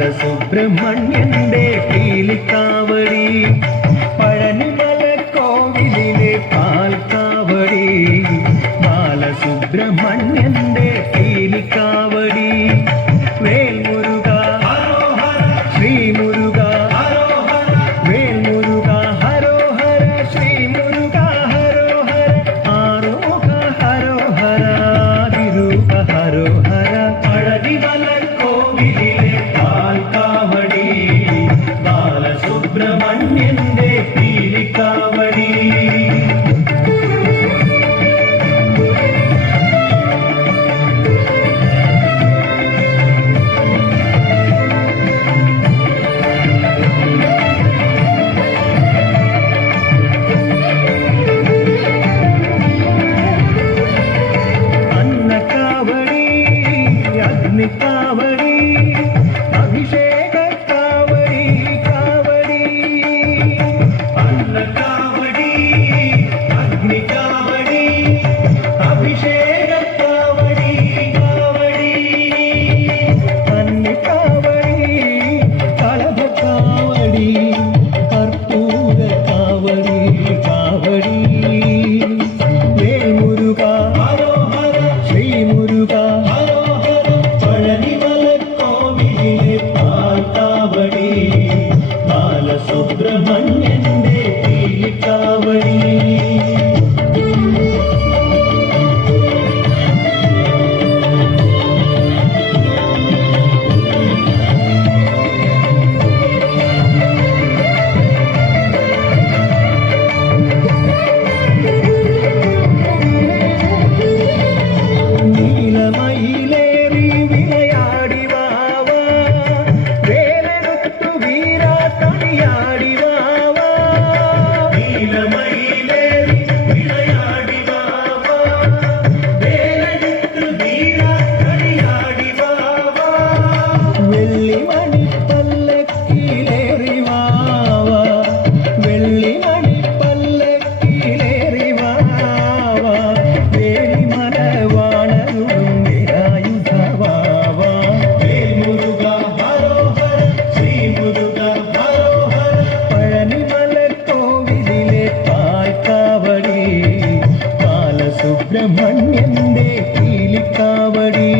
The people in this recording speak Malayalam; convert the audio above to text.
ബാലസുബ്രഹ്മണ്യന്റെ പീലിക്കാവടി, പഴനിമല കോവിലിലെ പാൽക്കാവടി, ബാലസുബ്രഹ്മണ്യന്റെ പീലിക്കാവടി. വേൽമുരുക ശ്രീമുരുക, വേൽമുരുക ഹരോഹര, ശ്രീമുരുക ഹരോഹര, ആരോഹ ഹരോഹര, വിരൂപ ഹരോഹര. പഴനിമല കോവിലിലെ പാൽക്കാവടി, ബാലസുബ്രഹ്മണ്യന്റെ പീലിക്കാവടി. കാവടി, അഭിഷേക കാവടി, കാവടി, അന്നകാവടി, അഗ്നികാവടി, അഭിഷേക കാവടി, കാവടി, അന്നകാവടി, കളഭക്കാവടി, കർപ്പൂര കാവടി, കാവടി. വേൽമുരുക ശ്രീമുരുക, ബാലസുബ്രഹ്മണ്യന്റെ പീലിക്കാവടി. നീലമയിലേറി വിളയാടി വാവ, വേലനൊത്തു വീരാ കളിയാടി വാവ. നീലമയിലേറി വിളയാടി വാവ, വേലനൊത്തു വീരാ കളിയാടി വാവ. വെള്ളിമണി പല്ലക്കിലേറി വാവ, വെള്ളിമണി പല്ലക്കിലേറി വാവ. വേലിമല വാണരുളും നിരായുധ വാവ. വേൽമുരുക ഹരോഹര, ശ്രീമുരുക ഹരോഹര, പഴനിമല കോവിലിലെ പാൽക്കാവടി, ബാലസുബ്രഹ്മണ്യന്റെ പീലിക്കാവടി.